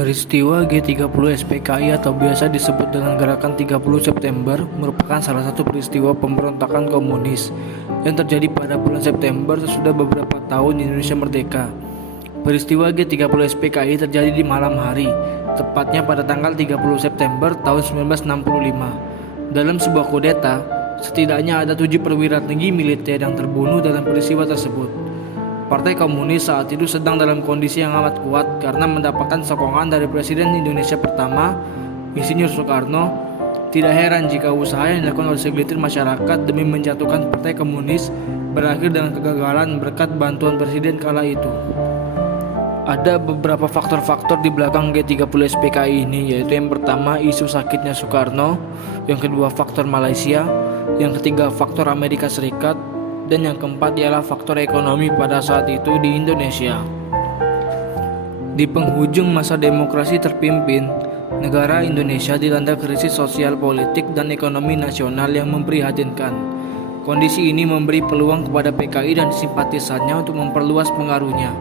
Peristiwa G30 SPKI atau biasa disebut dengan Gerakan 30 September merupakan salah satu peristiwa pemberontakan komunis yang terjadi pada bulan September sesudah beberapa tahun Indonesia merdeka. Peristiwa G30 SPKI terjadi di malam hari, tepatnya pada tanggal 30 September tahun 1965. Dalam sebuah kudeta, setidaknya ada 7 perwira tinggi militer yang terbunuh dalam peristiwa tersebut. Partai Komunis saat itu sedang dalam kondisi yang amat kuat karena mendapatkan sokongan dari Presiden Indonesia pertama, Insinyur Soekarno. Tidak heran jika usaha yang dilakukan oleh segelintir masyarakat demi menjatuhkan Partai Komunis berakhir dengan kegagalan berkat bantuan Presiden kala itu. Ada beberapa faktor-faktor di belakang G30 SPKI ini, yaitu yang pertama isu sakitnya Soekarno, yang kedua faktor Malaysia, yang ketiga faktor Amerika Serikat, dan yang keempat ialah faktor ekonomi pada saat itu di Indonesia. Di penghujung masa demokrasi terpimpin, negara Indonesia dilanda krisis sosial politik dan ekonomi nasional yang memprihatinkan. Kondisi ini memberi peluang kepada PKI dan simpatisannya untuk memperluas pengaruhnya.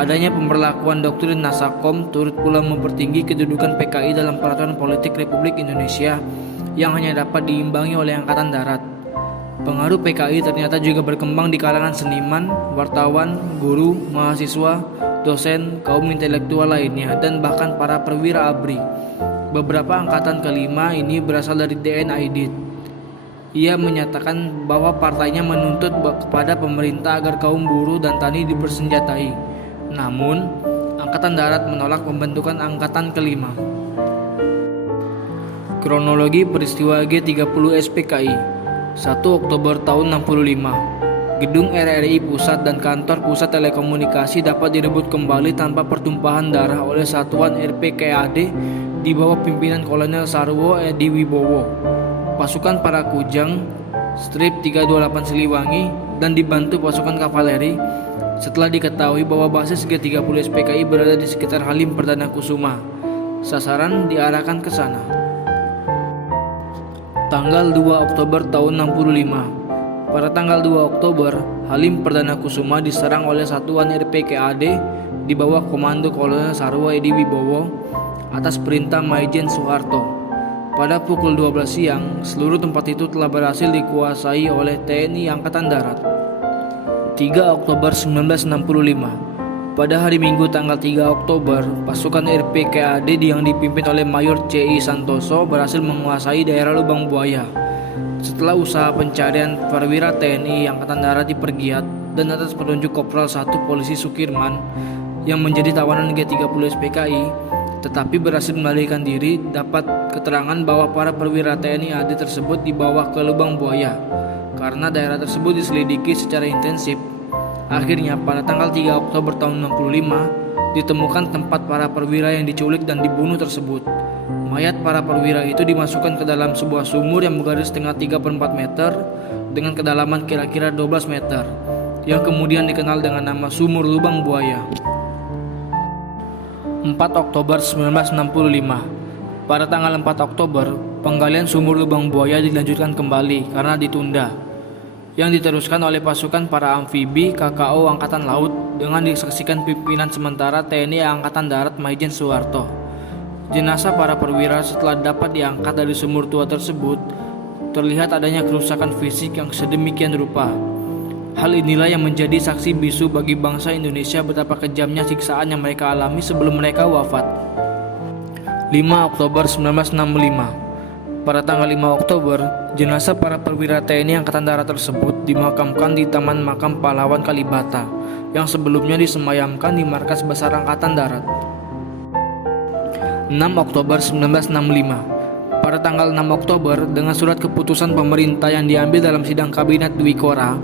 Adanya pemberlakuan doktrin Nasakom turut pula mempertinggi kedudukan PKI dalam peraturan politik Republik Indonesia yang hanya dapat diimbangi oleh Angkatan Darat. Pengaruh PKI ternyata juga berkembang di kalangan seniman, wartawan, guru, mahasiswa, dosen, kaum intelektual lainnya, dan bahkan para perwira ABRI. Beberapa angkatan kelima ini berasal dari DN Aidit. Ia menyatakan bahwa partainya menuntut kepada pemerintah agar kaum buruh dan tani dipersenjatai. Namun, Angkatan Darat menolak pembentukan angkatan kelima. Kronologi peristiwa G30 SPKI. 1 Oktober tahun 65, gedung RRI Pusat dan kantor Pusat Telekomunikasi dapat direbut kembali tanpa pertumpahan darah oleh satuan RPKAD di bawah pimpinan Kolonel Sarwo Edi Wibowo. Pasukan para Kujang, Strip 328 Siliwangi, dan dibantu pasukan kavaleri setelah diketahui bahwa basis G30 SPKI berada di sekitar Halim Perdana Kusuma. Sasaran diarahkan ke sana. Tanggal 2 Oktober tahun 65. Pada tanggal 2 Oktober, Halim Perdana Kusuma diserang oleh satuan RPKAD di bawah komando Kolonel Sarwo Edi Wibowo atas perintah Maijen Soeharto. Pada pukul 12 siang, seluruh tempat itu telah berhasil dikuasai oleh TNI Angkatan Darat. 3 Oktober 1965. Pada hari Minggu tanggal 3 Oktober, pasukan RPKAD yang dipimpin oleh Mayor C.I. Santoso berhasil menguasai daerah Lubang Buaya. Setelah usaha pencarian perwira TNI Angkatan Darat dipergiat dan atas petunjuk Kopral 1 Polisi Sukirman yang menjadi tawanan G30 SPKI, tetapi berhasil melarikan diri, dapat keterangan bahwa para perwira TNI AD tersebut dibawa ke Lubang Buaya karena daerah tersebut diselidiki secara intensif. Akhirnya pada tanggal 3 Oktober tahun 65 ditemukan tempat para perwira yang diculik dan dibunuh tersebut. Mayat para perwira itu dimasukkan ke dalam sebuah sumur yang bergaris setengah 3/4 meter dengan kedalaman kira-kira 12 meter, yang kemudian dikenal dengan nama Sumur Lubang Buaya. 4 Oktober 1965. Pada tanggal 4 Oktober, penggalian Sumur Lubang Buaya dilanjutkan kembali karena ditunda, yang diteruskan oleh pasukan para amfibi KKO Angkatan Laut dengan disaksikan pimpinan sementara TNI Angkatan Darat Maijen Soeharto. Jenazah para perwira setelah dapat diangkat dari sumur tua tersebut, terlihat adanya kerusakan fisik yang sedemikian rupa. Hal inilah yang menjadi saksi bisu bagi bangsa Indonesia betapa kejamnya siksaan yang mereka alami sebelum mereka wafat. 5 Oktober 1965. Pada tanggal 5 Oktober, jenazah para perwira TNI Angkatan Darat tersebut dimakamkan di Taman Makam Pahlawan Kalibata yang sebelumnya disemayamkan di Markas Besar Angkatan Darat. 6 Oktober 1965. Pada tanggal 6 Oktober, dengan surat keputusan pemerintah yang diambil dalam sidang kabinet Dwi Kora,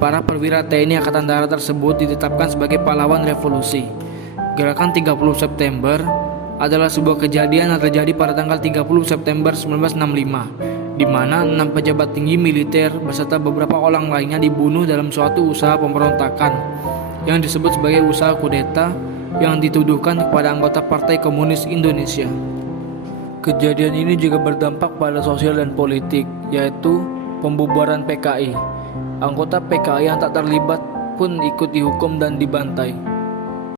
para perwira TNI Angkatan Darat tersebut ditetapkan sebagai pahlawan revolusi. Gerakan 30 September adalah sebuah kejadian yang terjadi pada tanggal 30 September 1965, di mana 6 pejabat tinggi militer beserta beberapa orang lainnya dibunuh dalam suatu usaha pemberontakan yang disebut sebagai usaha kudeta yang dituduhkan kepada anggota Partai Komunis Indonesia. Kejadian ini juga berdampak pada sosial dan politik, yaitu pembubaran PKI. Anggota PKI yang tak terlibat pun ikut dihukum dan dibantai.